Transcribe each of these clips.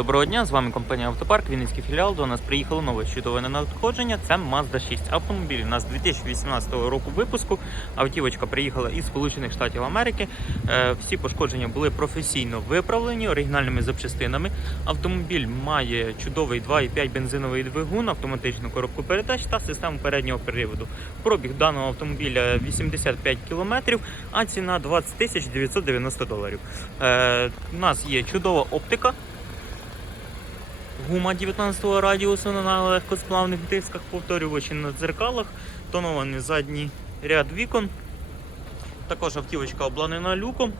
Доброго дня, з вами компанія Автопарк, Вінницький філіал. До нас приїхало нове чудове надходження. Це Mazda 6 автомобіль. У нас 2018 року випуску. Автівочка приїхала із Сполучених Штатів Америки. Е, Всі пошкодження були професійно виправлені оригінальними запчастинами. Автомобіль має чудовий 2,5 бензиновий двигун, автоматичну коробку передач та систему переднього приводу. Пробіг даного автомобіля 85 км, а ціна 20 тисяч 990 доларів. Е, У нас є чудова оптика. Гума 19-го радіусу на легкосплавних дисках, повторювачі на дзеркалах, тонований задній ряд вікон. Також автівочка обладнана люком.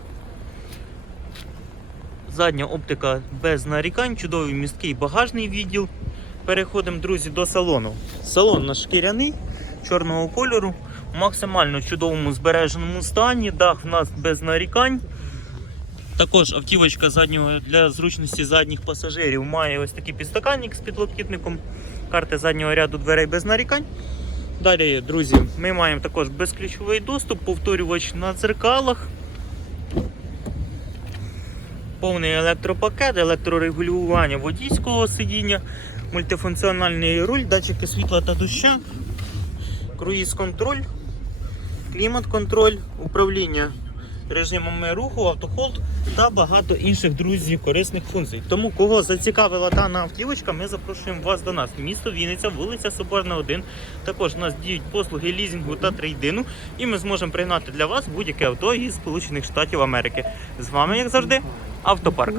Задня оптика без нарікань, чудовий місткий багажний відділ. Переходимо, друзі, до салону. Салон наш шкіряний, чорного кольору, в максимально чудовому збереженому стані. Дах в нас без нарікань. Також автівочка заднього для зручності задніх пасажирів має ось такий підстаканник з підлокітником, карти заднього ряду дверей без нарікань. Далі, друзі, ми маємо також безключовий доступ, повторювач на дзеркалах, повний електропакет, електрорегулювання водійського сидіння, мультифункціональний руль, датчики світла та доща, круїз-контроль, клімат-контроль, управління режимами руху, автохолд та багато інших друзів корисних функцій. Тому кого зацікавила дана автівочка, ми запрошуємо вас до нас. Місто Вінниця, вулиця Соборна 1. Також у нас діють послуги лізінгу та трейдину, і ми зможемо пригнати для вас будь-яке авто із Сполучених Штатів Америки. З вами, як завжди, автопарк.